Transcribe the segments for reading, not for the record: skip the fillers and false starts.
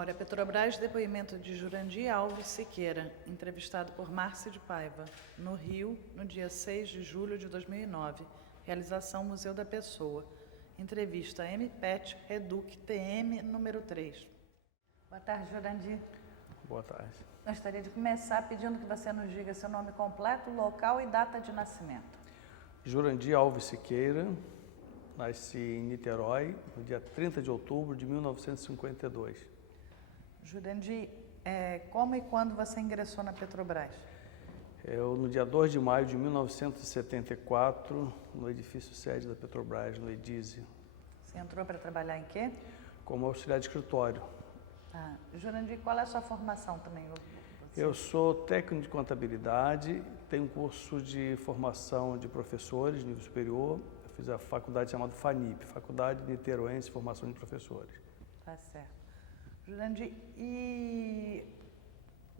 Memória Petrobras, depoimento de Jurandir Alves Siqueira, entrevistado por Márcia de Paiva, no Rio, no dia 6 de julho de 2009. Realização Museu da Pessoa. Entrevista MPET Reduc TM número 3. Boa tarde, Jurandir. Boa tarde. Gostaria de começar pedindo que você nos diga seu nome completo, local e data de nascimento. Jurandir Alves Siqueira, nasci em Niterói, no dia 30 de outubro de 1952. Jurandir, como e quando você ingressou na Petrobras? No dia 2 de maio de 1974, no edifício sede da Petrobras, no Edise. Você entrou para trabalhar em quê? Como auxiliar de escritório. Ah, Jurandir, qual é a sua formação também? Eu sou técnico de contabilidade, tenho um curso de formação de professores, nível superior. Eu fiz a faculdade chamada FANIP, Faculdade Niteroense de Formação de Professores. Tá certo. Jurandir, e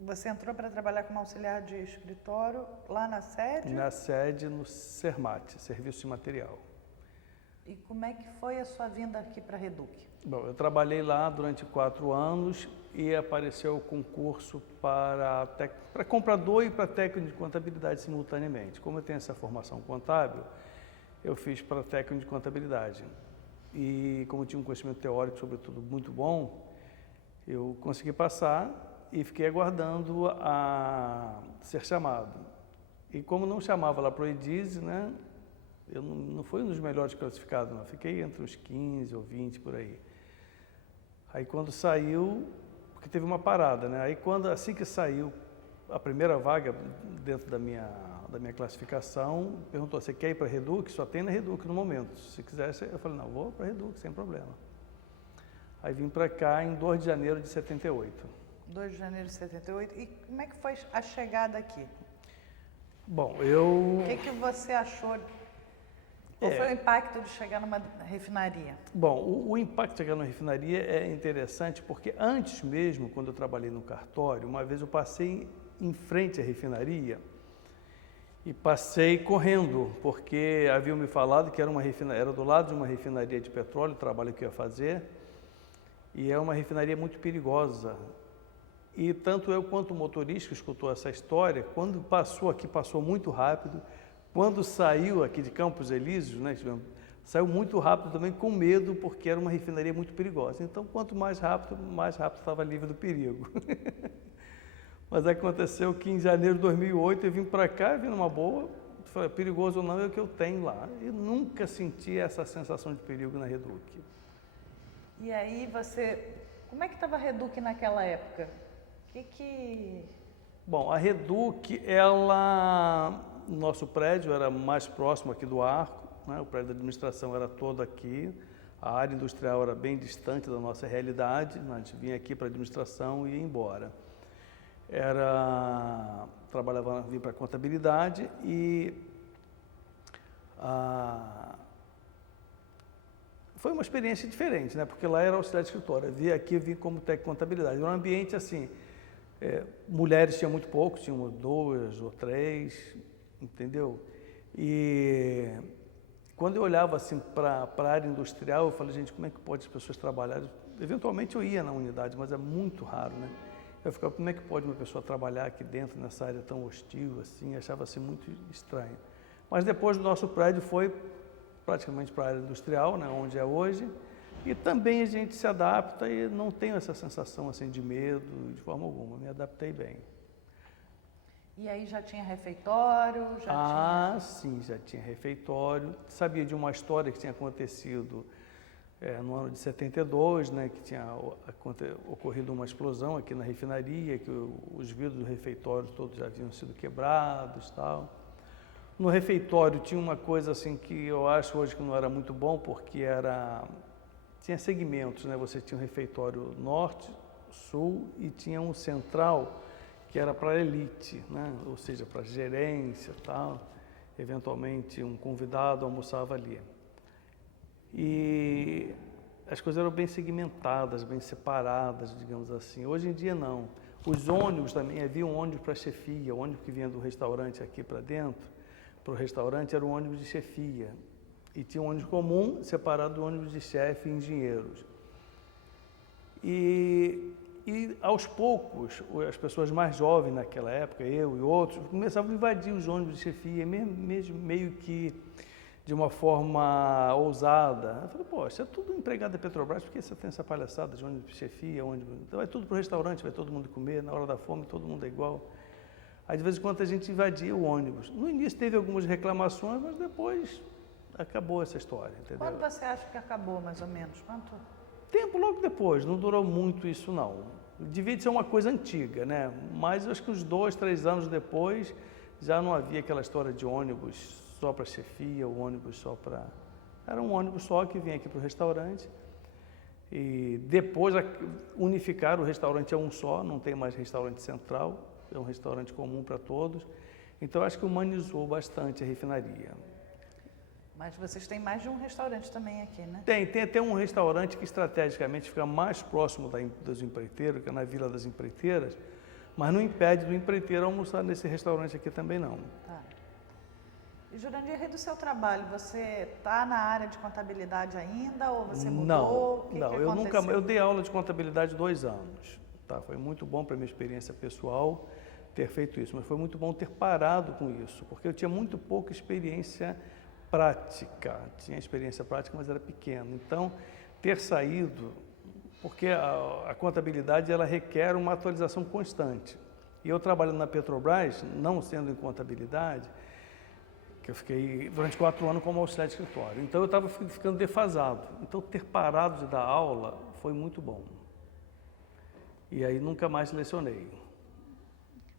você entrou para trabalhar como auxiliar de escritório lá na sede? Na sede, no SERMAT, Serviço de Material. E como é que foi a sua vinda aqui para a Reduc? Bom, eu trabalhei lá durante 4 anos e apareceu o concurso para comprador e para técnico de contabilidade simultaneamente. Como eu tenho essa formação contábil, eu fiz para técnico de contabilidade. E como eu tinha um conhecimento teórico, sobretudo, muito bom, eu consegui passar e fiquei aguardando a ser chamado. E como não chamava lá para o Edise, né, eu não fui um dos melhores classificados, não. Fiquei entre os 15 ou 20 por aí. Aí quando saiu, porque teve uma parada, né? Aí assim que saiu a primeira vaga dentro da minha classificação, perguntou: você quer ir para a Reduc? Só tem na Reduc no momento. Se quiser, eu falei: não, vou para a Reduc, sem problema. Aí vim para cá em 2 de janeiro de 78. 2 de janeiro de 78. E como é que foi a chegada aqui? Bom, O que você achou? Qual foi o impacto de chegar numa refinaria? Bom, o impacto de chegar numa refinaria é interessante porque antes mesmo, quando eu trabalhei no cartório, uma vez eu passei em frente à refinaria e passei correndo, porque haviam me falado que era do lado de uma refinaria de petróleo, o trabalho que eu ia fazer, e é uma refinaria muito perigosa. E tanto eu quanto o motorista que escutou essa história, quando passou aqui, passou muito rápido. Quando saiu aqui de Campos Elíseos, né, saiu muito rápido também, com medo, porque era uma refinaria muito perigosa. Então, quanto mais rápido estava livre do perigo. Mas aconteceu que em janeiro de 2008 eu vim para cá, vim numa boa, falei: perigoso ou não, é o que eu tenho lá. Eu nunca senti essa sensação de perigo na Reduc. E aí como é que estava a Reduc naquela época? Bom, a Reduc, nosso prédio era mais próximo aqui do Arco, né? O prédio da administração era todo aqui, a área industrial era bem distante da nossa realidade, a gente vinha aqui para a administração e ia embora. Vim para a contabilidade e foi uma experiência diferente, né? Porque lá era auxiliar de escritório, eu vim como técnico de contabilidade. Era um ambiente assim, mulheres tinham muito pouco, tinham 2 ou 3, entendeu? E quando eu olhava assim para a área industrial, eu falei: gente, como é que pode as pessoas trabalharem? Eventualmente eu ia na unidade, mas é muito raro, né? Eu ficava: como é que pode uma pessoa trabalhar aqui dentro, nessa área tão hostil assim? Achava assim muito estranho. Mas depois o nosso prédio foi praticamente para a área industrial, né, onde é hoje, e também a gente se adapta e não tenho essa sensação assim de medo de forma alguma, me adaptei bem. E aí já tinha refeitório? Sim, já tinha refeitório. Sabia de uma história que tinha acontecido no ano de 72, né, que tinha ocorrido uma explosão aqui na refinaria, que os vidros do refeitório todos já haviam sido quebrados e tal. No refeitório tinha uma coisa assim que eu acho hoje que não era muito bom, porque tinha segmentos, né? Você tinha um refeitório norte, sul e tinha um central que era para elite, né? Ou seja, para gerência e tal. Eventualmente um convidado almoçava ali. E as coisas eram bem segmentadas, bem separadas, digamos assim. Hoje em dia não. Os ônibus também, havia um ônibus para chefia, o ônibus que vinha do restaurante aqui para dentro, para o restaurante era um ônibus de chefia. E tinha um ônibus comum separado do ônibus de chefe e engenheiros. E E, aos poucos, as pessoas mais jovens naquela época, eu e outros, começavam a invadir os ônibus de chefia, mesmo meio que de uma forma ousada. Eu falei, pô, isso é tudo empregado da Petrobras, por que você tem essa palhaçada de ônibus de chefia, ônibus... Então vai tudo para o restaurante, vai todo mundo comer, na hora da fome todo mundo é igual. Aí, de vez em quando, a gente invadia o ônibus. No início teve algumas reclamações, mas depois acabou essa história, entendeu? Quando você acha que acabou, mais ou menos? Quanto? Tempo logo depois, não durou muito isso não. Devia de ser uma coisa antiga, né? Mas acho que uns 2, 3 anos depois já não havia aquela história de ônibus só para chefia, o ônibus só para... Era um ônibus só que vinha aqui para o restaurante. E depois unificaram o restaurante a um só, não tem mais restaurante central, é um restaurante comum para todos. Então acho que humanizou bastante a refinaria. Mas vocês têm mais de um restaurante também aqui, né? Tem até um restaurante que estrategicamente fica mais próximo dos empreiteiros, que é na Vila das Empreiteiras, mas não impede do empreiteiro almoçar nesse restaurante aqui também não. Tá. E Jurandir, do seu trabalho, você está na área de contabilidade ainda ou você mudou? Não, eu dei aula de contabilidade 2 anos. Tá? Foi muito bom para a minha experiência pessoal ter feito isso, mas foi muito bom ter parado com isso, porque eu tinha muito pouca experiência prática, tinha experiência prática, mas era pequeno. Então, ter saído, porque a contabilidade ela requer uma atualização constante. E eu trabalhando na Petrobras, não sendo em contabilidade, que eu fiquei durante 4 anos como auxiliar de escritório. Então, eu estava ficando defasado. Então, ter parado de dar aula foi muito bom. E aí, nunca mais lecionei.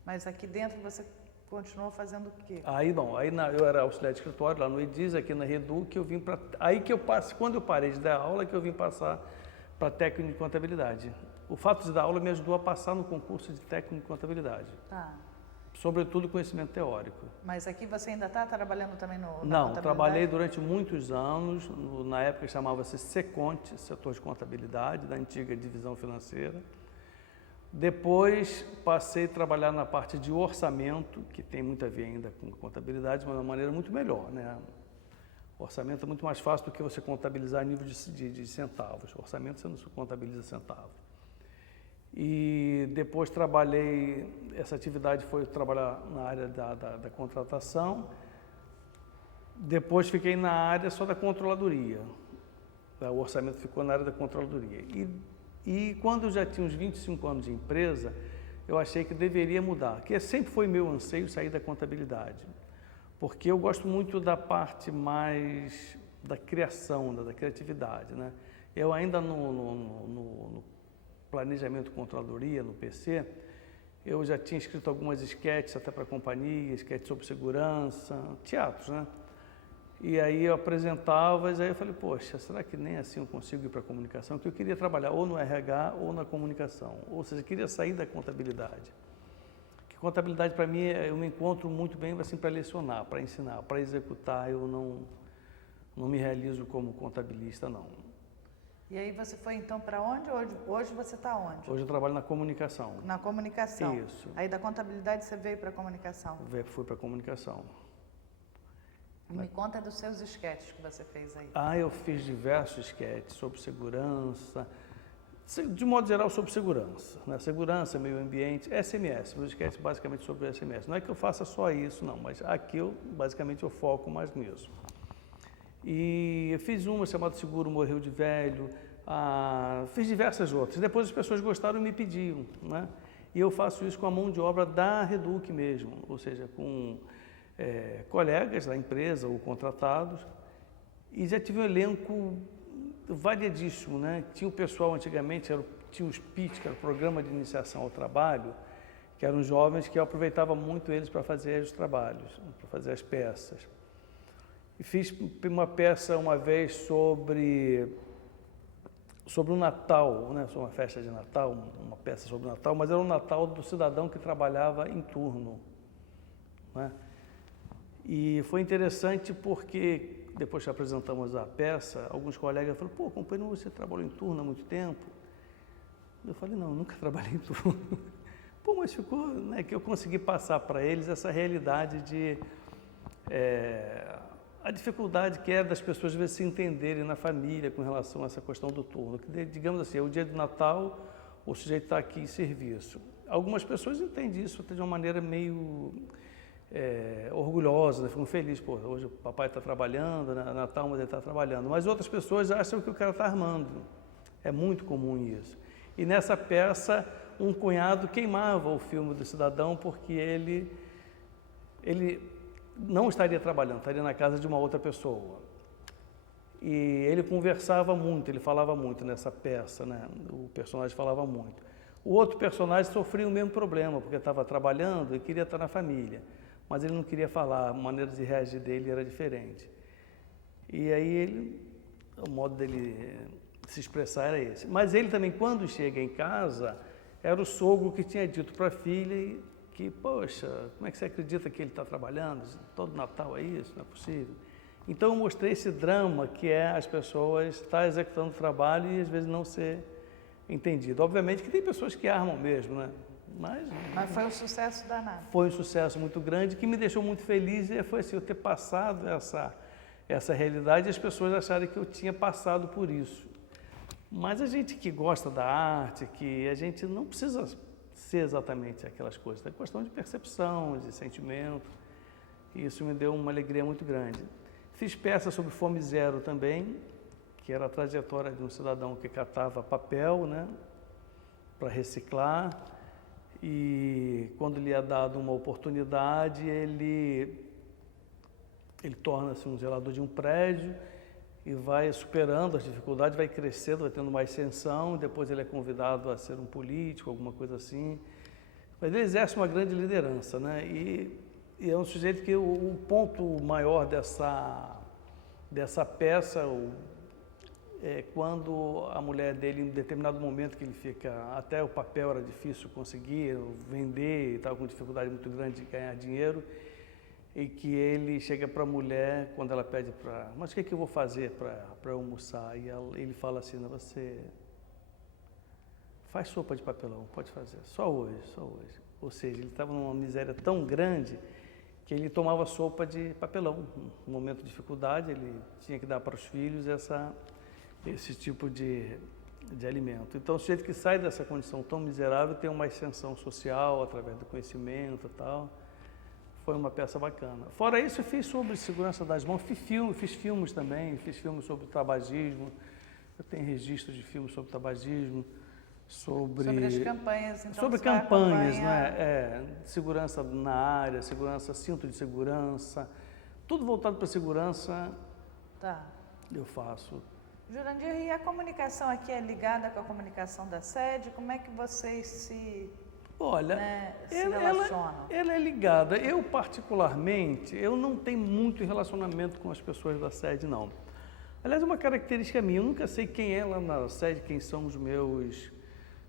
Mas aqui dentro você continuou fazendo o quê? Eu era auxiliar de escritório lá no EDIS, aqui na Reduc, eu vim para... Aí que eu passei, quando eu parei de dar aula, que eu vim passar para técnico de contabilidade. O fato de dar aula me ajudou a passar no concurso de técnico de contabilidade. Tá. Sobretudo conhecimento teórico. Mas aqui você ainda está trabalhando também na Não, contabilidade? trabalhei durante muitos anos, na época chamava-se Seconte, setor de contabilidade, da antiga divisão financeira. Depois passei a trabalhar na parte de orçamento, que tem muito a ver ainda com contabilidade, mas de uma maneira muito melhor, né? O orçamento é muito mais fácil do que você contabilizar a nível de centavos. O orçamento você não contabiliza centavos. E depois essa atividade foi trabalhar na área da contratação. Depois fiquei na área só da controladoria. O orçamento ficou na área da controladoria. E quando eu já tinha uns 25 anos de empresa, eu achei que deveria mudar, que sempre foi meu anseio sair da contabilidade, porque eu gosto muito da parte mais da criação, da criatividade, né? Eu ainda no planejamento controladoria, no PC, eu já tinha escrito algumas esquetes até para a companhia, esquetes sobre segurança, teatros, né? E aí eu apresentava, e aí eu falei, poxa, será que nem assim eu consigo ir para a comunicação? Porque eu queria trabalhar ou no RH ou na comunicação, ou seja, eu queria sair da contabilidade. Porque contabilidade para mim, eu me encontro muito bem assim, para lecionar, para ensinar, para executar, eu não me realizo como contabilista, não. E aí você foi então para onde? Hoje você está onde? Hoje eu trabalho na comunicação. Na comunicação? Isso. Aí da contabilidade você veio para a comunicação? Fui para a comunicação. Me conta dos seus esquetes que você fez aí. Eu fiz diversos esquetes sobre segurança, de modo geral sobre segurança, né? Segurança, meio ambiente, SMS, meus esquetes basicamente sobre SMS. Não é que eu faça só isso, não, mas aqui basicamente eu foco mais nisso. E eu fiz uma chamada Seguro Morreu de Velho, fiz diversas outras. Depois as pessoas gostaram e me pediam, né? E eu faço isso com a mão de obra da Reduc mesmo, ou seja, com colegas da empresa ou contratados, e já tive um elenco variadíssimo, né? Tinha o pessoal antigamente, tinha os PIT, que era o Programa de Iniciação ao Trabalho, que eram jovens que eu aproveitava muito eles para fazer os trabalhos, para fazer as peças. E fiz uma peça uma vez sobre o Natal, né? Sobre uma festa de Natal, uma peça sobre o Natal, mas era o Natal do cidadão que trabalhava em turno, né? E foi interessante porque, depois que apresentamos a peça, alguns colegas falaram, pô, companheiro, você trabalhou em turno há muito tempo? Eu falei, não, nunca trabalhei em turno. Pô, mas ficou, né, que eu consegui passar para eles essa realidade de... a dificuldade que é das pessoas às vezes se entenderem na família com relação a essa questão do turno. Que, digamos assim, o dia do Natal, o sujeito está aqui em serviço. Algumas pessoas entendem isso até de uma maneira meio orgulhosa, né? Ficam felizes, pô, hoje o papai está trabalhando, Natal, mas ele está trabalhando. Mas outras pessoas acham que o cara está armando. É muito comum isso. E nessa peça, um cunhado queimava o filme do cidadão porque ele não estaria trabalhando, estaria na casa de uma outra pessoa. E ele conversava muito, ele falava muito nessa peça, né? O personagem falava muito. O outro personagem sofria o mesmo problema, porque estava trabalhando e queria estar na família, mas ele não queria falar, a maneira de reagir dele era diferente. E aí o modo dele se expressar era esse. Mas ele também, quando chega em casa, era o sogro que tinha dito para a filha que, poxa, como é que você acredita que ele está trabalhando? Todo Natal é isso? Não é possível. Então eu mostrei esse drama que é as pessoas estar executando o trabalho e às vezes não ser entendido. Obviamente que tem pessoas que armam mesmo, né? Mas foi um sucesso danado. Foi um sucesso muito grande que me deixou muito feliz e foi assim, eu ter passado essa realidade e as pessoas acharem que eu tinha passado por isso. Mas a gente que gosta da arte, que a gente não precisa ser exatamente aquelas coisas, é questão de percepção, de sentimento, e isso me deu uma alegria muito grande. Fiz peça sobre Fome Zero também, que era a trajetória de um cidadão que catava papel, né, para reciclar, e quando lhe é dado uma oportunidade, ele torna-se um zelador de um prédio e vai superando as dificuldades, vai crescendo, vai tendo mais ascensão, depois ele é convidado a ser um político, alguma coisa assim. Mas ele exerce uma grande liderança, né? E é um sujeito que o ponto maior dessa peça é quando a mulher dele, em determinado momento que ele fica, até o papel era difícil conseguir, vender, estava com dificuldade muito grande de ganhar dinheiro, e que ele chega para a mulher, quando ela pede mas o que eu vou fazer para almoçar? E ele fala assim, você faz sopa de papelão, pode fazer, só hoje. Ou seja, ele estava numa miséria tão grande que ele tomava sopa de papelão. No momento de dificuldade, ele tinha que dar para os filhos esse tipo de alimento. Então, o sujeito que sai dessa condição tão miserável tem uma ascensão social através do conhecimento e tal. Foi uma peça bacana. Fora isso, eu fiz sobre segurança das mãos, fiz filmes também, fiz filmes sobre tabagismo, eu tenho registro de filmes sobre tabagismo, sobre as campanhas, então. Sobre campanhas, né? Segurança na área, segurança, cinto de segurança, tudo voltado para segurança. Tá. Eu faço. Jurandir, e a comunicação aqui é ligada com a comunicação da sede? Como é que vocês se relacionam? Ela é ligada. Eu, particularmente, eu não tenho muito relacionamento com as pessoas da sede, não. Aliás, é uma característica minha. Eu nunca sei quem é lá na sede, quem são os meus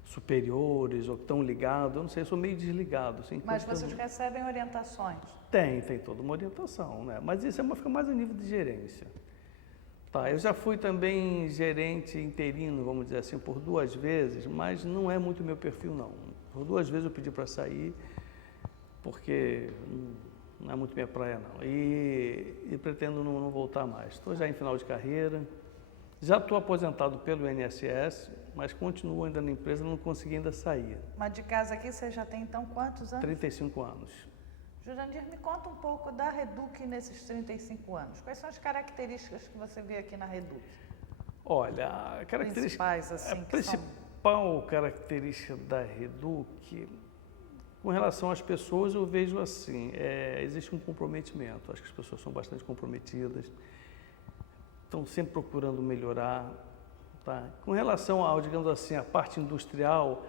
superiores ou que estão ligados. Eu não sei, eu sou meio desligado. Assim, mas vocês recebem orientações? Tem toda uma orientação, né? Mas isso fica mais a nível de gerência. Tá, eu já fui também gerente interino, vamos dizer assim, por 2 vezes, mas não é muito meu perfil, não. Por 2 vezes eu pedi para sair, porque não é muito minha praia, não. E pretendo não voltar mais. Estou já em final de carreira, já estou aposentado pelo INSS, mas continuo ainda na empresa, não consegui ainda sair. Mas de casa aqui você já tem, então, quantos anos? 35 anos. Jurandir, me conta um pouco da Reduc nesses 35 anos. Quais são as características que você vê aqui na Reduc? Olha, a principal característica da Reduc, com relação às pessoas, eu vejo assim, existe um comprometimento. Acho que as pessoas são bastante comprometidas, estão sempre procurando melhorar. Tá? Com relação ao, digamos assim, a parte industrial,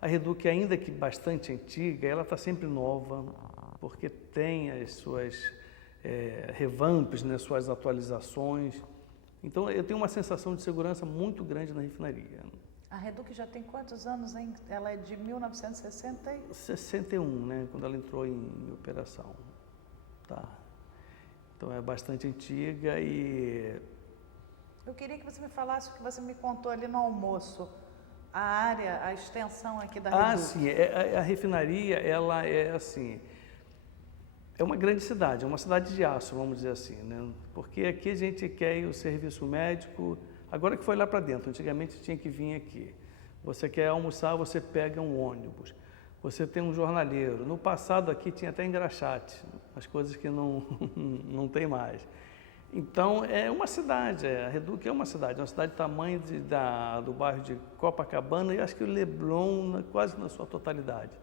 a Reduc, ainda que bastante antiga, ela está sempre nova, porque tem as suas revamps, né, suas atualizações. Então, eu tenho uma sensação de segurança muito grande na refinaria. A Reduc já tem quantos anos, hein? Ela é de 1960? 61, né, quando ela entrou em operação. Tá. Então, é bastante antiga e... Eu queria que você me falasse o que você me contou ali no almoço. A área, a extensão aqui da Reduc. Sim. A refinaria, ela é assim... É uma grande cidade, é uma cidade de aço, vamos dizer assim, né? Porque aqui a gente quer ir o serviço médico, agora que foi lá para dentro, antigamente tinha que vir aqui. Você quer almoçar, você pega um ônibus. Você tem um jornaleiro. No passado aqui tinha até engraxate, as coisas que não tem mais. Então é uma cidade, a Reduc é uma cidade do tamanho do bairro de Copacabana e acho que o Leblon quase na sua totalidade.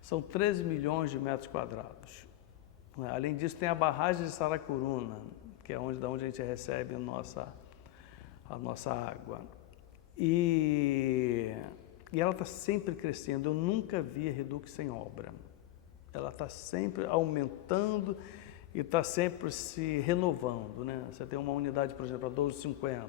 São 13 milhões de metros quadrados. Além disso tem a barragem de Saracuruna, que é da onde a gente recebe a nossa água. E ela está sempre crescendo. Eu nunca vi a Reduc sem obra. Ela está sempre aumentando e está sempre se renovando, né? Você tem uma unidade, por exemplo, a 12,50.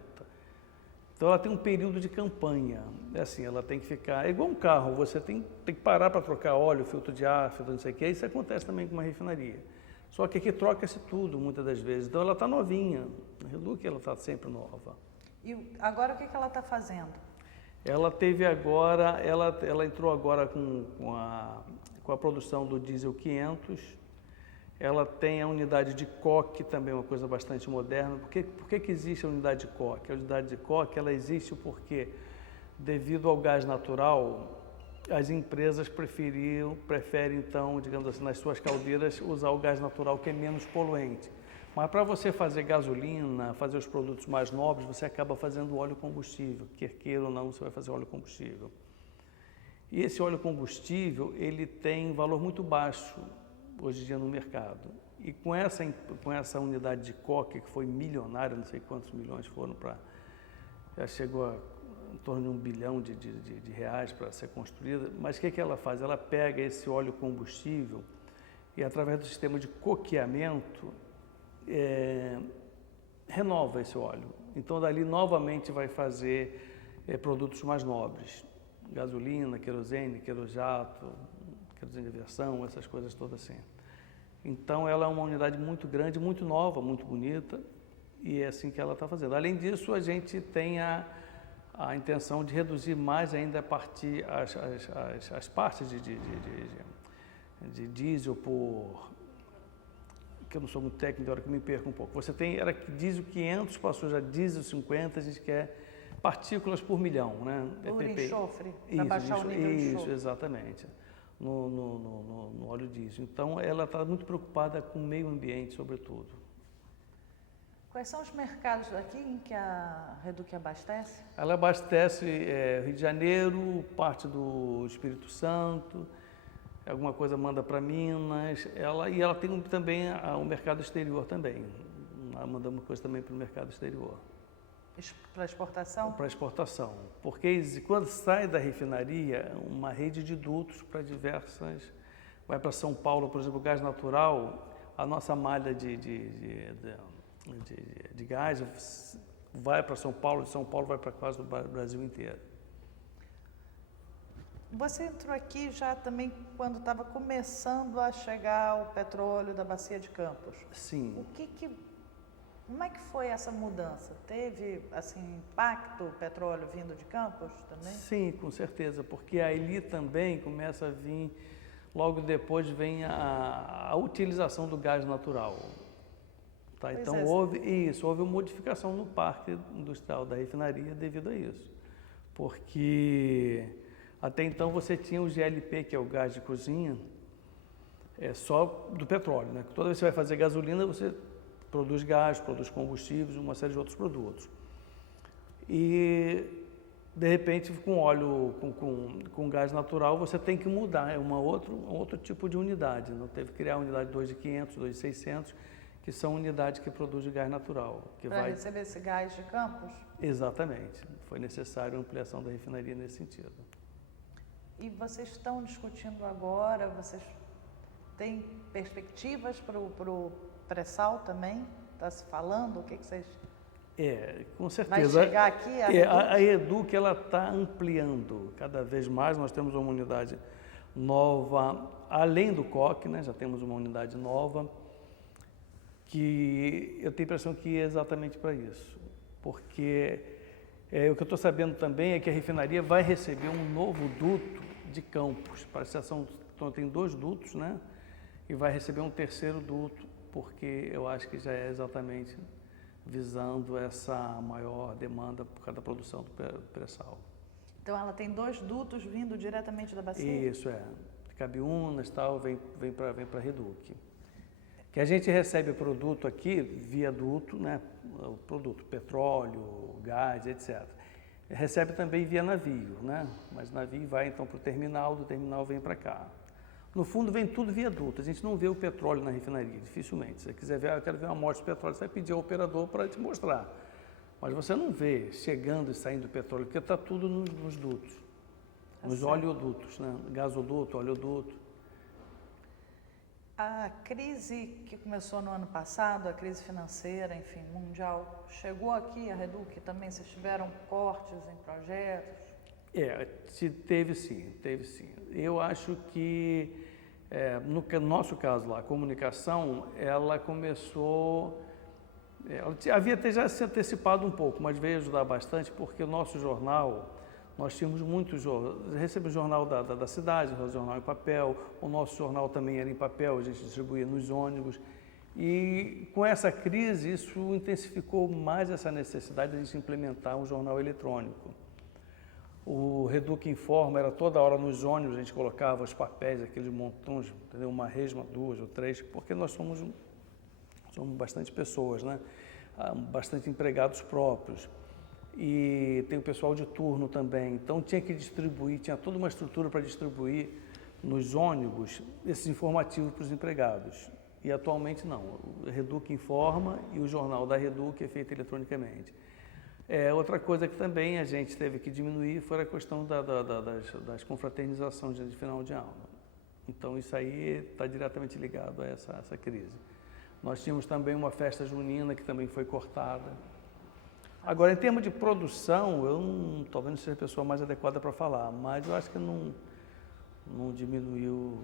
Então ela tem um período de campanha. É assim, ela tem que ficar... É igual um carro, você tem que parar para trocar óleo, filtro de ar, filtro não sei o quê. Isso acontece também com uma refinaria. Só que aqui troca-se tudo, muitas das vezes. Então ela está novinha. A Reduc, ela está sempre nova. E agora o que ela está fazendo? Ela teve agora, ela entrou agora com a produção do diesel 500. Ela tem a unidade de coque, também uma coisa bastante moderna. Por que existe a unidade de coque? A unidade de coque ela existe porque, devido ao gás natural, as empresas preferem então, digamos assim, nas suas caldeiras, usar o gás natural que é menos poluente. Mas para você fazer gasolina, fazer os produtos mais nobres, você acaba fazendo óleo combustível. Quer queira ou não, você vai fazer óleo combustível. E esse óleo combustível, ele tem valor muito baixo hoje em dia no mercado. E com essa unidade de coque, que foi milionária, não sei quantos milhões foram já chegou a em torno de 1 bilhão de reais para ser construída, mas o que ela faz? Ela pega esse óleo combustível e, através do sistema de coqueamento, renova esse óleo. Então, dali, novamente, vai fazer produtos mais nobres. Gasolina, querosene, querojato, querosene de aviação, essas coisas todas assim. Então, ela é uma unidade muito grande, muito nova, muito bonita, e é assim que ela está fazendo. Além disso, a gente tem a intenção de reduzir mais ainda as partes de diesel que eu não sou muito técnico, de hora que eu me perco um pouco. Era diesel 500, passou já diesel 50, a gente quer partículas por milhão, né? Por enxofre, para baixar o nível de enxofre. Isso, exatamente, no óleo diesel. Então, ela está muito preocupada com o meio ambiente, sobretudo. Quais são os mercados aqui em que a Reduc abastece? Ela abastece Rio de Janeiro, parte do Espírito Santo, alguma coisa manda para Minas, e ela tem também o mercado exterior também. Ela manda uma coisa também para o mercado exterior. Para exportação? Para exportação, porque quando sai da refinaria, uma rede de dutos para vai para São Paulo, por exemplo, o gás natural, a nossa malha de gás vai para São Paulo, de São Paulo vai para quase o Brasil inteiro. Você entrou aqui já também quando estava começando a chegar o petróleo da Bacia de Campos. Sim. Como é que foi essa mudança? Teve assim impacto o petróleo vindo de Campos também? Sim, com certeza, porque ali também começa a vir, logo depois vem a utilização do gás natural. Tá, então houve uma modificação no parque industrial da refinaria devido a isso. Porque até então você tinha o GLP, que é o gás de cozinha, só do petróleo, né? Toda vez que você vai fazer gasolina, você produz gás, produz combustíveis, uma série de outros produtos. E, de repente, com óleo, com gás natural, você tem que mudar, um outro tipo de unidade. Não teve que criar a unidade 2 de 500, 2 de 600, que são unidades que produzem gás natural. Para receber esse gás de Campos? Exatamente. Foi necessário a ampliação da refinaria nesse sentido. E vocês estão discutindo agora, vocês têm perspectivas para o pré-sal também? Está se falando? O que vocês... Com certeza. Vai chegar aqui a Reduc ela está ampliando cada vez mais. Nós temos uma unidade nova, além do coque, né? Já temos uma unidade nova, que eu tenho a impressão que é exatamente para isso. Porque o que eu estou sabendo também é que a refinaria vai receber um novo duto de Campos. Para a estação, então, tem 2 dutos, né? E vai receber um terceiro duto, porque eu acho que já é exatamente visando essa maior demanda por causa da produção do pré-sal. Então ela tem 2 dutos vindo diretamente da bacia? Isso, Cabiúnas, tal, vem para Reduc. Que a gente recebe produto aqui via duto, né? O produto, petróleo, gás, etc. Recebe também via navio, né? Mas o navio vai então para o terminal, do terminal vem para cá. No fundo vem tudo via duto, a gente não vê o petróleo na refinaria, dificilmente. Se você quiser ver, eu quero ver uma amostra de petróleo, você vai pedir ao operador para te mostrar. Mas você não vê chegando e saindo do petróleo, porque está tudo nos dutos, nos oleodutos, né? Gasoduto, oleoduto. A crise que começou no ano passado, a crise financeira, enfim, mundial, chegou aqui a Reduc também? Vocês tiveram cortes em projetos? Teve sim. Eu acho que, no nosso caso lá, a comunicação, ela começou... Ela havia até já se antecipado um pouco, mas veio ajudar bastante, porque o nosso jornal, nós tínhamos muitos jornais, recebemos o jornal da cidade, o jornal em papel, o nosso jornal também era em papel, a gente distribuía nos ônibus. E com essa crise, isso intensificou mais essa necessidade de a gente implementar um jornal eletrônico. O Reduc Informa era toda hora nos ônibus, a gente colocava os papéis, aqueles montões, entendeu? Uma resma, 2 ou 3, porque nós somos bastante pessoas, né? Bastante empregados próprios. E tem o pessoal de turno também, então tinha que distribuir, tinha toda uma estrutura para distribuir nos ônibus esses informativos para os empregados. E atualmente não, o Reduc Informa e o jornal da Reduc é feito eletronicamente. Outra coisa que também a gente teve que diminuir foi a questão das confraternizações de final de aula. Então isso aí está diretamente ligado a essa crise. Nós tínhamos também uma festa junina que também foi cortada. Agora, em termos de produção, talvez não seja a pessoa mais adequada para falar, mas eu acho que não diminuiu,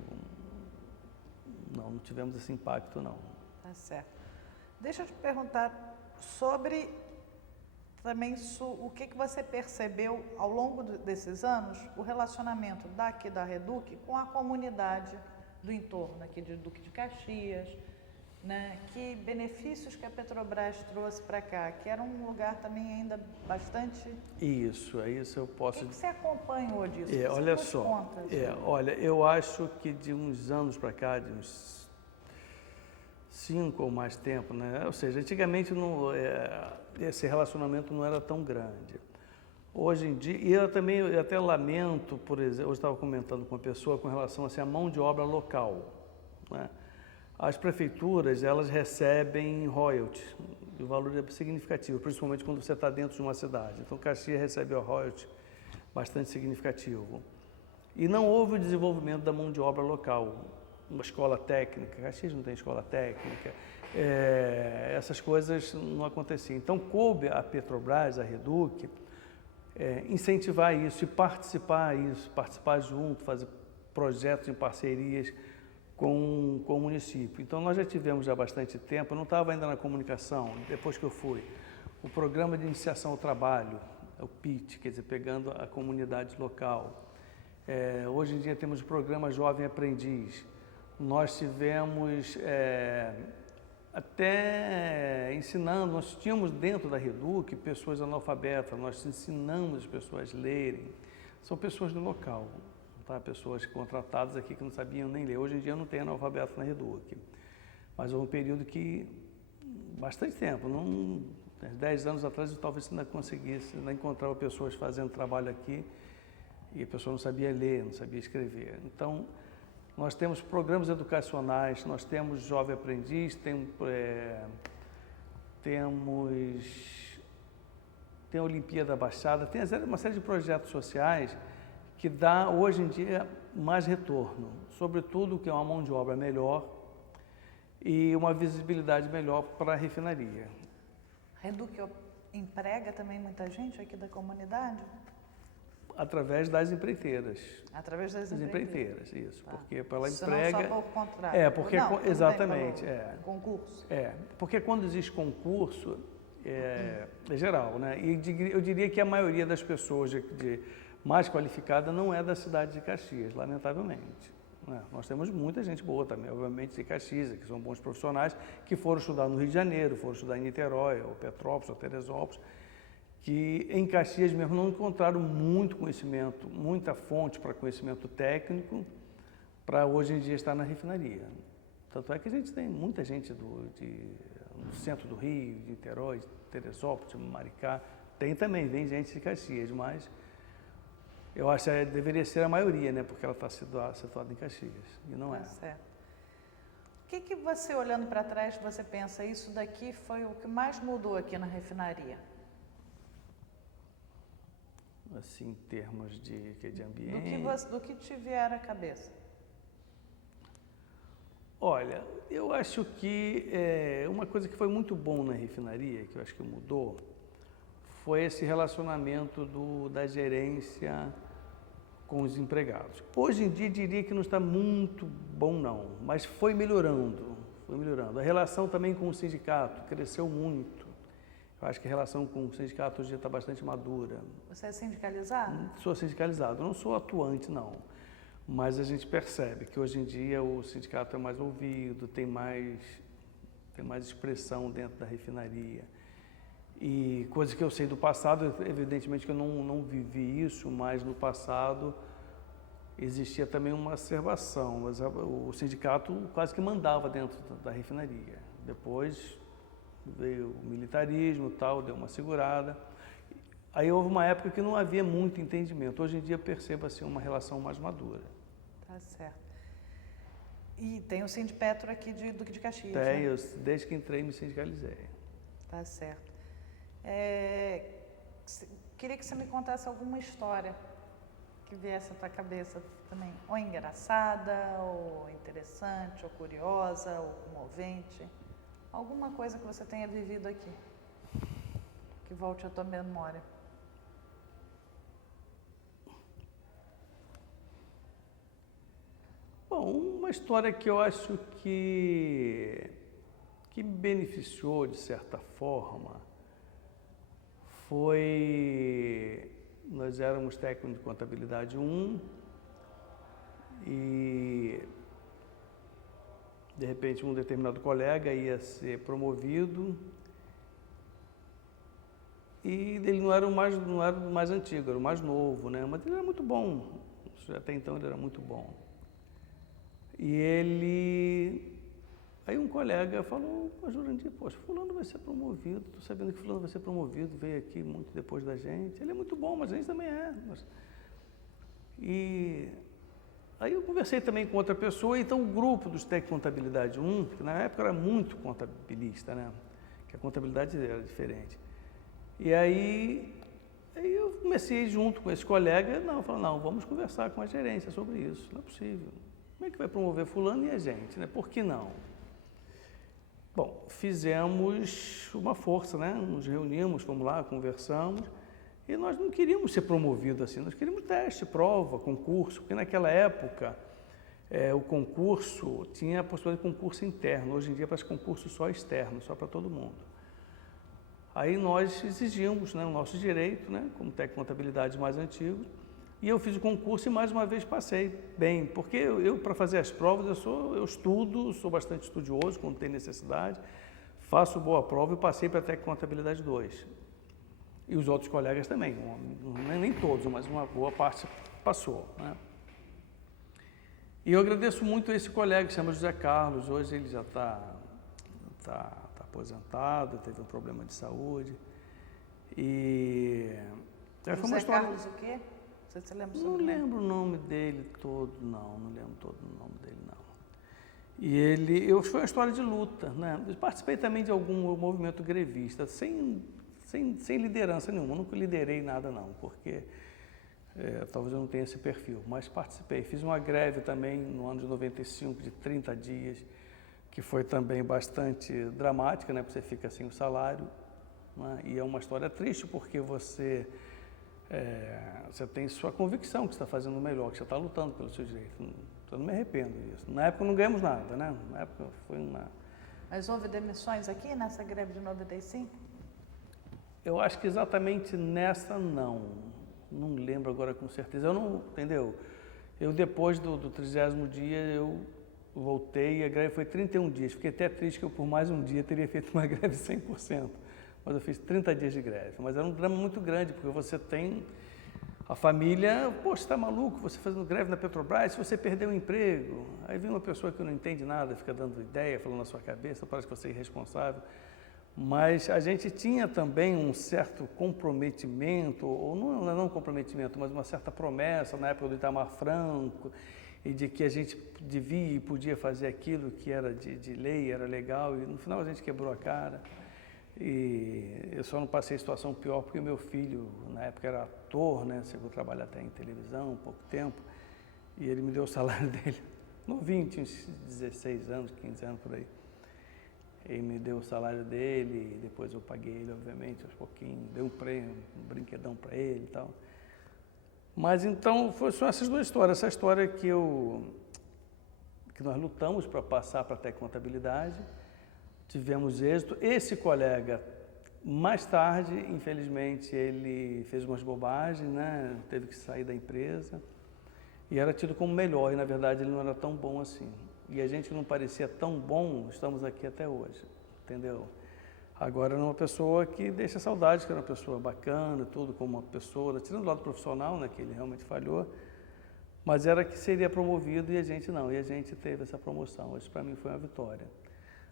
não tivemos esse impacto, não. Tá certo. Deixa eu te perguntar sobre também o que você percebeu ao longo desses anos, o relacionamento daqui da Reduc com a comunidade do entorno, aqui de Duque de Caxias, né? Que benefícios que a Petrobras trouxe para cá, que era um lugar também ainda bastante... Isso eu posso... O que você acompanhou disso? Olha só, olha, eu acho que de uns anos para cá, de uns 5 ou mais tempo, né? Ou seja, antigamente esse relacionamento não era tão grande. Hoje em dia, e eu até lamento, por exemplo, hoje estava comentando com uma pessoa com relação assim, à mão de obra local, né? As prefeituras, elas recebem royalties, o valor é significativo, principalmente quando você está dentro de uma cidade. Então, Caxias recebe o royalty bastante significativo. E não houve o desenvolvimento da mão de obra local, uma escola técnica, Caxias não tem escola técnica, essas coisas não aconteciam. Então, coube a Petrobras, a Reduc, incentivar isso e participar junto, fazer projetos em parcerias com o município. Então, nós já tivemos há bastante tempo, eu não estava ainda na comunicação, depois que eu fui, o Programa de Iniciação ao Trabalho, o PIT, quer dizer, pegando a comunidade local. Hoje em dia temos o programa Jovem Aprendiz. Nós tivemos até ensinando, nós tínhamos dentro da Reduc pessoas analfabetas, nós ensinamos as pessoas a lerem. São pessoas do local. Tá? Pessoas contratadas aqui que não sabiam nem ler. Hoje em dia não tem analfabeto na Reduc. Mas houve um período que, bastante tempo, 10 anos atrás eu talvez ainda conseguisse, ainda encontrava pessoas fazendo trabalho aqui e a pessoa não sabia ler, não sabia escrever. Então, nós temos programas educacionais, nós temos Jovem Aprendiz, tem a Olimpíada Baixada, tem uma série de projetos sociais que dá, hoje em dia, mais retorno, sobretudo que é uma mão de obra melhor e uma visibilidade melhor para a refinaria. Reduc emprega também muita gente aqui da comunidade? Através das empreiteiras. Através das empreiteiras, isso, tá. porque pela Isso emprega... não só por contrário. Porque, não, exatamente, concurso. Porque quando existe concurso, é geral, né? E eu diria que a maioria das pessoas mais qualificada não é da cidade de Caxias, lamentavelmente. Né? Nós temos muita gente boa também, obviamente, de Caxias, que são bons profissionais, que foram estudar no Rio de Janeiro, foram estudar em Niterói, ou Petrópolis, ou Teresópolis, que em Caxias mesmo não encontraram muito conhecimento, muita fonte para conhecimento técnico, para hoje em dia estar na refinaria. Tanto é que a gente tem muita gente do centro do Rio, de Niterói, de Teresópolis, de Maricá, vem gente de Caxias, mas eu acho que deveria ser a maioria, né? Porque ela está situada em Caxias, e não é. Certo. O que você, olhando para trás, você pensa, isso daqui foi o que mais mudou aqui na refinaria? Assim, em termos de ambiente. Do que te vier à cabeça? Olha, eu acho que uma coisa que foi muito bom na refinaria, que eu acho que mudou, foi esse relacionamento da gerência com os empregados. Hoje em dia diria que não está muito bom não, mas foi melhorando, foi melhorando. A relação também com o sindicato cresceu muito. Eu acho que a relação com o sindicato hoje está bastante madura. Você é sindicalizado? Sou sindicalizado, não sou atuante não, mas a gente percebe que hoje em dia o sindicato é mais ouvido, tem mais expressão dentro da refinaria. E coisas que eu sei do passado, evidentemente que eu não vivi isso, mas no passado existia também uma acerbação, mas o sindicato quase que mandava dentro da refinaria. Depois veio o militarismo, tal, deu uma segurada. Aí houve uma época que não havia muito entendimento. Hoje em dia percebo assim uma relação mais madura. Tá certo. E tem o Sindipetro aqui de Duque de Caxias, Tem, né? desde que entrei me sindicalizei. Tá certo. Queria que você me contasse alguma história que viesse à tua cabeça também, ou engraçada, ou interessante, ou curiosa, ou comovente. Alguma coisa que você tenha vivido aqui, que volte à tua memória. Bom, uma história que eu acho que me beneficiou de certa forma foi, nós éramos técnicos de contabilidade 1 e de repente um determinado colega ia ser promovido e ele não era o mais antigo, era o mais novo, né? Mas ele era muito bom, até então ele era muito bom. E aí um colega falou, Jurandir, poxa, fulano vai ser promovido, estou sabendo que fulano vai ser promovido, veio aqui muito depois da gente, ele é muito bom, mas a gente também é. E aí eu conversei também com outra pessoa, então o grupo dos técnicos de contabilidade 1, que na época era muito contabilista, né? Que a contabilidade era diferente. E aí eu comecei junto com esse colega, falei, não, vamos conversar com a gerência sobre isso, não é possível. Como é que vai promover fulano e a gente, né? Por que não? Bom, fizemos uma força, né? Nos reunimos, fomos lá, conversamos, e nós não queríamos ser promovidos assim, nós queríamos teste, prova, concurso, porque naquela época o concurso tinha a possibilidade de concurso interno, hoje em dia parece concurso só externo, só para todo mundo. Aí nós exigimos, né, o nosso direito, né, como técnico de contabilidade mais antigo, e eu fiz o concurso e mais uma vez passei bem, porque eu para fazer as provas, eu estudo, sou bastante estudioso quando tem necessidade, faço boa prova e passei para a técnico de contabilidade 2. E os outros colegas também, nem todos, mas uma boa parte passou, né? E eu agradeço muito a esse colega que se chama José Carlos, hoje ele já está aposentado, teve um problema de saúde. E José Carlos o quê? Você lembra? Não lembro o nome dele todo, não lembro todo o nome dele, não. E foi uma história de luta, né? Eu participei também de algum movimento grevista, sem liderança nenhuma, eu nunca liderei nada não, porque talvez eu não tenha esse perfil, mas participei. Fiz uma greve também no ano de 95, de 30 dias, que foi também bastante dramática, né? Porque você fica sem o salário, né? E é uma história triste, porque você tem sua convicção que você está fazendo o melhor, que você está lutando pelo seu direito. Eu não me arrependo disso. Na época não ganhamos nada, né? Na época foi uma... Mas houve demissões aqui nessa greve de 95? Eu acho que exatamente nessa não lembro agora com certeza. Eu não, entendeu? Eu depois do 30º dia eu voltei e a greve foi 31 dias. Fiquei até triste que eu por mais um dia teria feito uma greve 100%. mas eu fiz 30 dias de greve. Mas era um drama muito grande, porque você tem a família, poxa, você está maluco, você fazendo greve na Petrobras, se você perder o emprego. Aí vem uma pessoa que não entende nada, fica dando ideia, falando na sua cabeça, parece que você é irresponsável. Mas a gente tinha também um certo comprometimento, ou não comprometimento, mas uma certa promessa na época do Itamar Franco, e de que a gente devia e podia fazer aquilo que era de lei, era legal, e no final a gente quebrou a cara. E eu só não passei situação pior porque o meu filho, na época, era ator, né? Chegou a trabalhar até em televisão, um pouco tempo, e ele me deu o salário dele, novinho, tinha uns 16 anos, 15 anos por aí. Ele me deu o salário dele, e depois eu paguei ele, obviamente, aos pouquinhos, dei um prêmio, um brinquedão para ele e tal. Mas então, foi só essas duas histórias. Essa história que nós lutamos para passar para a Teccontabilidade, tivemos êxito. Esse colega, mais tarde, infelizmente, ele fez umas bobagens, né? Teve que sair da empresa e era tido como melhor, e na verdade ele não era tão bom assim. E a gente não parecia tão bom, estamos aqui até hoje, entendeu? Agora era uma pessoa que deixa saudade, que era uma pessoa bacana, tudo como uma pessoa, tirando do lado profissional, né, que ele realmente falhou, mas era que seria promovido e a gente não, e a gente teve essa promoção. Isso para mim foi uma vitória.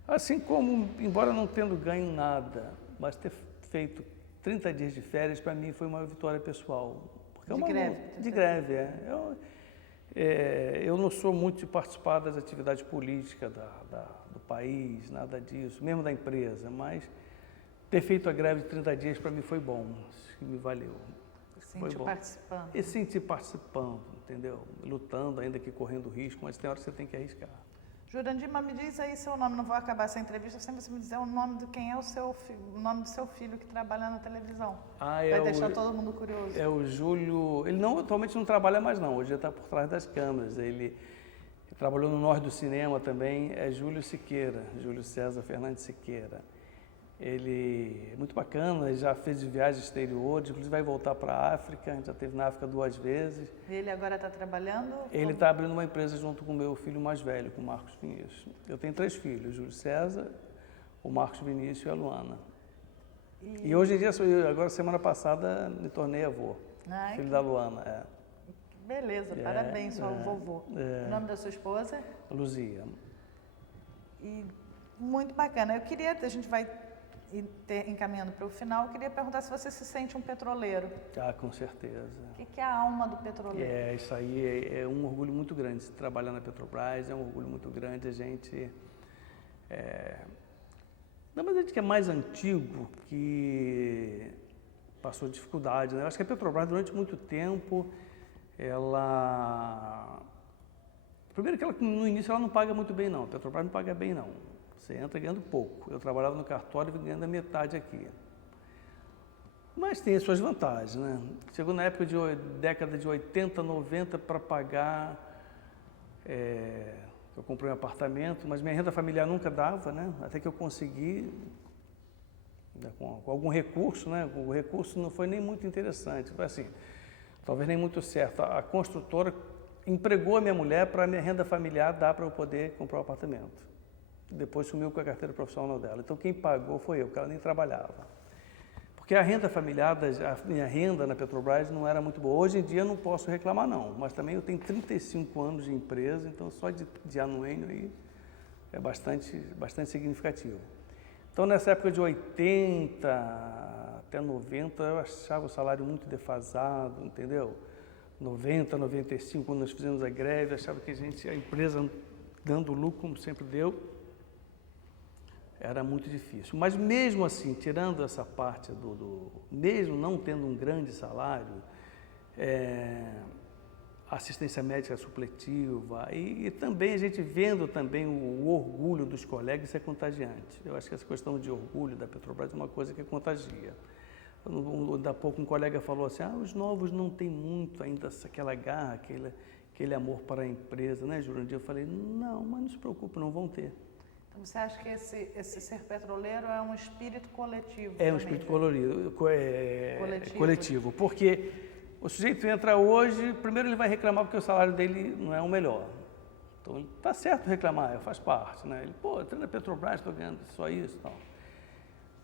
Assim como, embora não tendo ganho nada, mas ter feito 30 dias de férias, para mim foi uma vitória pessoal. Porque de greve, eu não sou muito de participar das atividades políticas do país, nada disso, mesmo da empresa, mas ter feito a greve de 30 dias para mim foi bom, acho que me valeu. Sentir participando. E sentir participando, entendeu? Lutando, ainda que correndo risco, mas tem hora que você tem que arriscar. Jurandir, mas me diz aí seu nome, não vou acabar essa entrevista sem você me dizer o nome de quem é o nome do seu filho que trabalha na televisão. Vai deixar todo mundo curioso. É o Júlio, ele atualmente não trabalha mais não, hoje ele está por trás das câmeras, ele trabalhou no Norte do Cinema também, é Júlio Siqueira, Júlio César Fernandes Siqueira. Ele é muito bacana, já fez viagens exteriores, inclusive vai voltar para a África, já esteve na África 2 vezes. Ele agora está trabalhando? Ele está abrindo uma empresa junto com o meu filho mais velho, com o Marcos Vinícius. Eu tenho 3 filhos, o Júlio César, o Marcos Vinícius e a Luana. E hoje em dia, agora semana passada, me tornei avô, filho da Luana. Beleza, parabéns ao vovô. O nome da sua esposa? Luzia. E muito bacana. Eu queria, a gente vai encaminhando para o final, eu queria perguntar se você se sente um petroleiro. Ah, com certeza. O que é a alma do petroleiro? Isso aí é um orgulho muito grande. Se trabalhar na Petrobras é um orgulho muito grande. A gente não, mas a gente que é mais antigo, que passou dificuldade, né? Eu acho que a Petrobras, durante muito tempo, primeiro que ela, no início ela não paga muito bem não, a Petrobras não paga bem não. Você entra ganhando pouco. Eu trabalhava no cartório e ganhando a metade aqui. Mas tem as suas vantagens, né? Chegou na época década de 80, 90 para pagar. Eu comprei um apartamento, mas minha renda familiar nunca dava, né? Até que eu consegui, com algum recurso, né? O recurso não foi nem muito interessante, foi assim, talvez nem muito certo. A construtora empregou a minha mulher para a minha renda familiar dar para eu poder comprar um apartamento. Depois sumiu com a carteira profissional dela. Então quem pagou foi eu, porque ela nem trabalhava. Porque a renda familiar, a minha renda na Petrobras não era muito boa. Hoje em dia eu não posso reclamar não, mas também eu tenho 35 anos de empresa, então só de anuênio aí é bastante significativo. Então nessa época de 80 até 90 eu achava o salário muito defasado, entendeu? 90, 95, quando nós fizemos a greve, eu achava que a empresa dando lucro como sempre deu, era muito difícil. Mas mesmo assim, tirando essa parte mesmo não tendo um grande salário, assistência médica supletiva e também a gente vendo também o orgulho dos colegas, isso é contagiante. Eu acho que essa questão de orgulho da Petrobras é uma coisa que contagia. Daqui a pouco um colega falou assim, os novos não têm muito ainda aquela garra, aquele amor para a empresa, né, Jurandir? Eu falei, não, mas não se preocupe, não vão ter. Então você acha que esse ser petroleiro é um espírito coletivo? É um espírito coletivo, porque o sujeito entra hoje, primeiro ele vai reclamar porque o salário dele não é o melhor. Então ele está certo reclamar, faz parte, né? Ele, eu entrei na Petrobras, estou ganhando só isso e tal.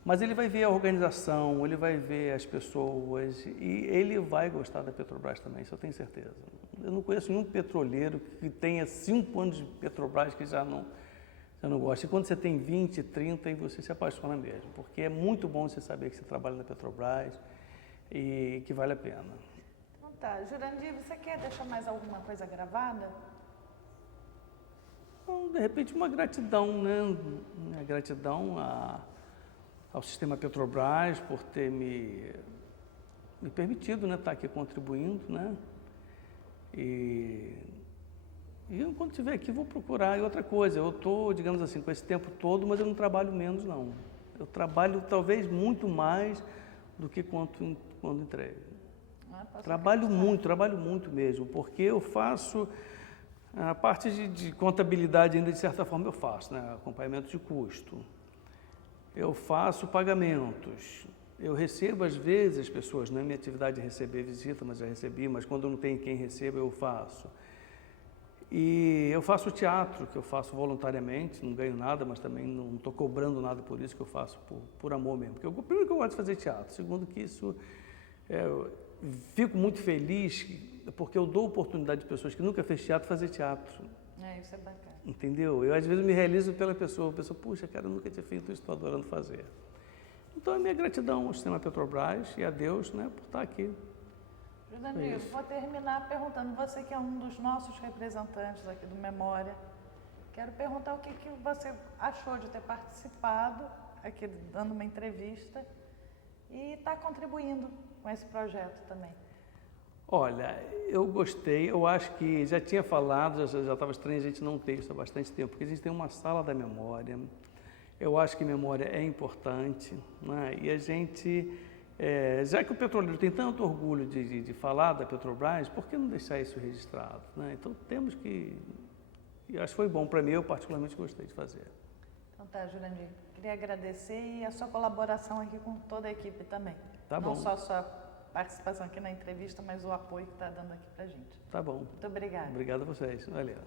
Mas ele vai ver a organização, ele vai ver as pessoas e ele vai gostar da Petrobras também, isso eu tenho certeza. Eu não conheço nenhum petroleiro que tenha 5 anos de Petrobras que já não gosta. E quando você tem 20, 30, você se apaixona mesmo, porque é muito bom você saber que você trabalha na Petrobras e que vale a pena. Então tá, Jurandir, você quer deixar mais alguma coisa gravada? Então, de repente, uma gratidão, né? Uma gratidão ao sistema Petrobras por ter me permitido, né, estar aqui contribuindo, né? E quando estiver aqui vou procurar. E outra coisa, eu estou, digamos assim, com esse tempo todo, mas eu não trabalho menos, não. Eu trabalho talvez muito mais do que quando entrei. Trabalho muito mesmo, porque eu faço a parte de contabilidade ainda de certa forma eu faço, né? Acompanhamento de custo. Eu faço pagamentos. Eu recebo às vezes as pessoas, não é minha atividade de receber visita, mas já recebi, mas quando não tem quem receba eu faço. E eu faço teatro, que eu faço voluntariamente, não ganho nada, mas também não estou cobrando nada por isso, que eu faço por amor mesmo. Porque primeiro que eu gosto de fazer teatro, segundo que isso, eu fico muito feliz porque eu dou oportunidade de pessoas que nunca fez teatro fazer teatro. Isso é bacana. Entendeu? Eu às vezes me realizo pela pessoa, a pessoa, puxa, cara, eu nunca tinha feito isso, estou adorando fazer. Então a minha gratidão ao sistema Petrobras e a Deus, né, por estar aqui. Jurandir, vou terminar perguntando, você que é um dos nossos representantes aqui do Memória, quero perguntar o que você achou de ter participado aqui, dando uma entrevista e estar contribuindo com esse projeto também. Olha, eu gostei, eu acho que já tinha falado, já estava estranho a gente não ter isso há bastante tempo, porque a gente tem uma sala da memória, eu acho que memória é importante, né? E a gente, já que o petroleiro tem tanto orgulho de falar da Petrobras, por que não deixar isso registrado, né? Então temos que, e acho que foi bom para mim, eu particularmente gostei de fazer. Então tá, Jurandir, queria agradecer e a sua colaboração aqui com toda a equipe também. Tá bom. Não só a sua participação aqui na entrevista, mas o apoio que está dando aqui pra gente. Tá bom. Muito obrigada. Obrigado a vocês. Valeu.